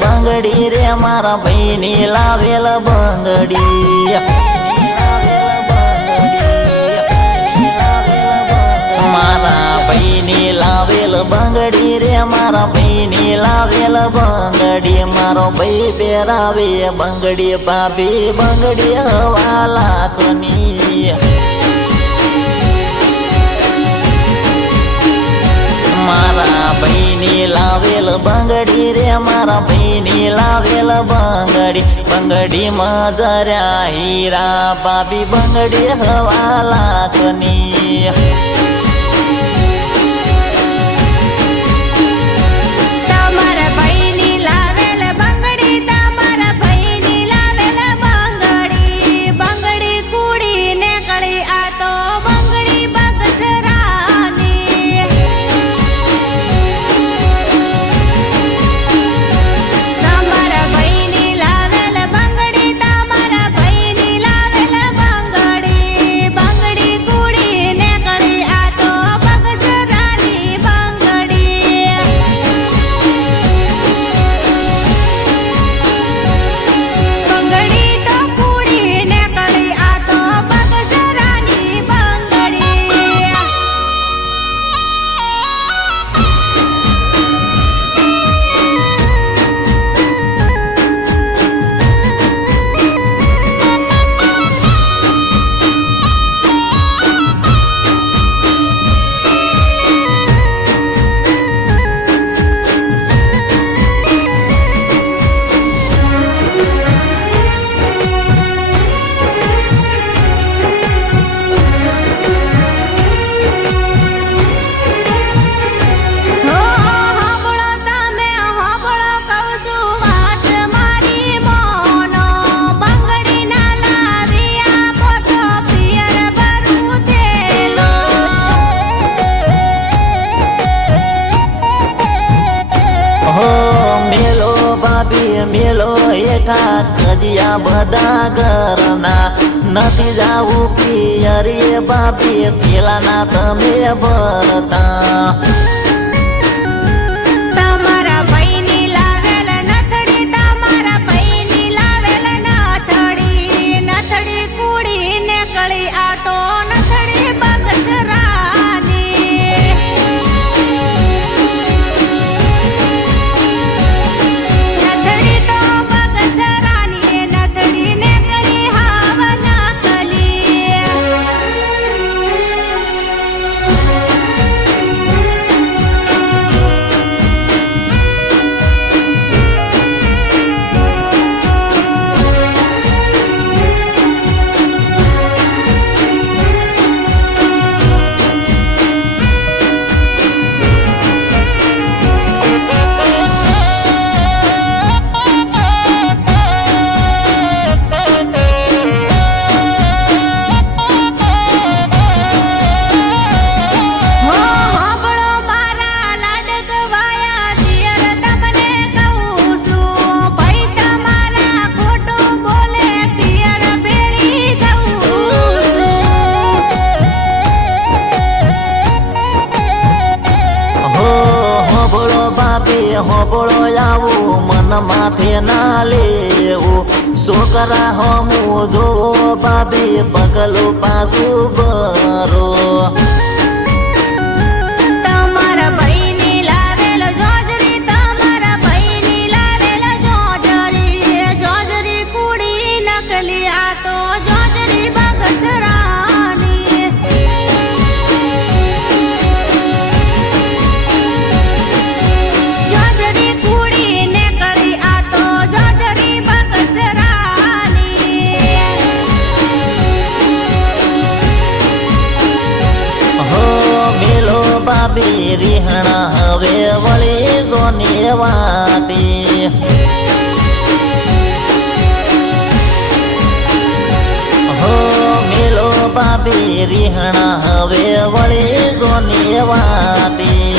બંગડી રે મારા ભાઈની લાવેલ બંગડી મારા ભાઈની લાવેલ બંગડી રે મારા ભાઈની લાવેલ બંગડી મારો ભાઈ પહેરાવે બંગડી ભાભી બંગડી હવા લાખની મારા ભાઈની લાવેલ બંગડી રે મારા ભાઈની લાવેલ બંગડી બંગડીમાં જર્યા હીરા ભાભી બંગડી હવા લાખની મેલો હેઠા કજિયા બધા ઘરના નથી જાવું પિયરીએ બાપી પેલાના તમે ભરતા હોબળો આવું મન માથે ના લેવું છોકરા હમું જોવો બાબી પગલું પાછું ભરો બાબી રીહણા હવે વળી ગોને વાટી હો મેલો બાબી રીહણા હવે વળી ગોને વાટી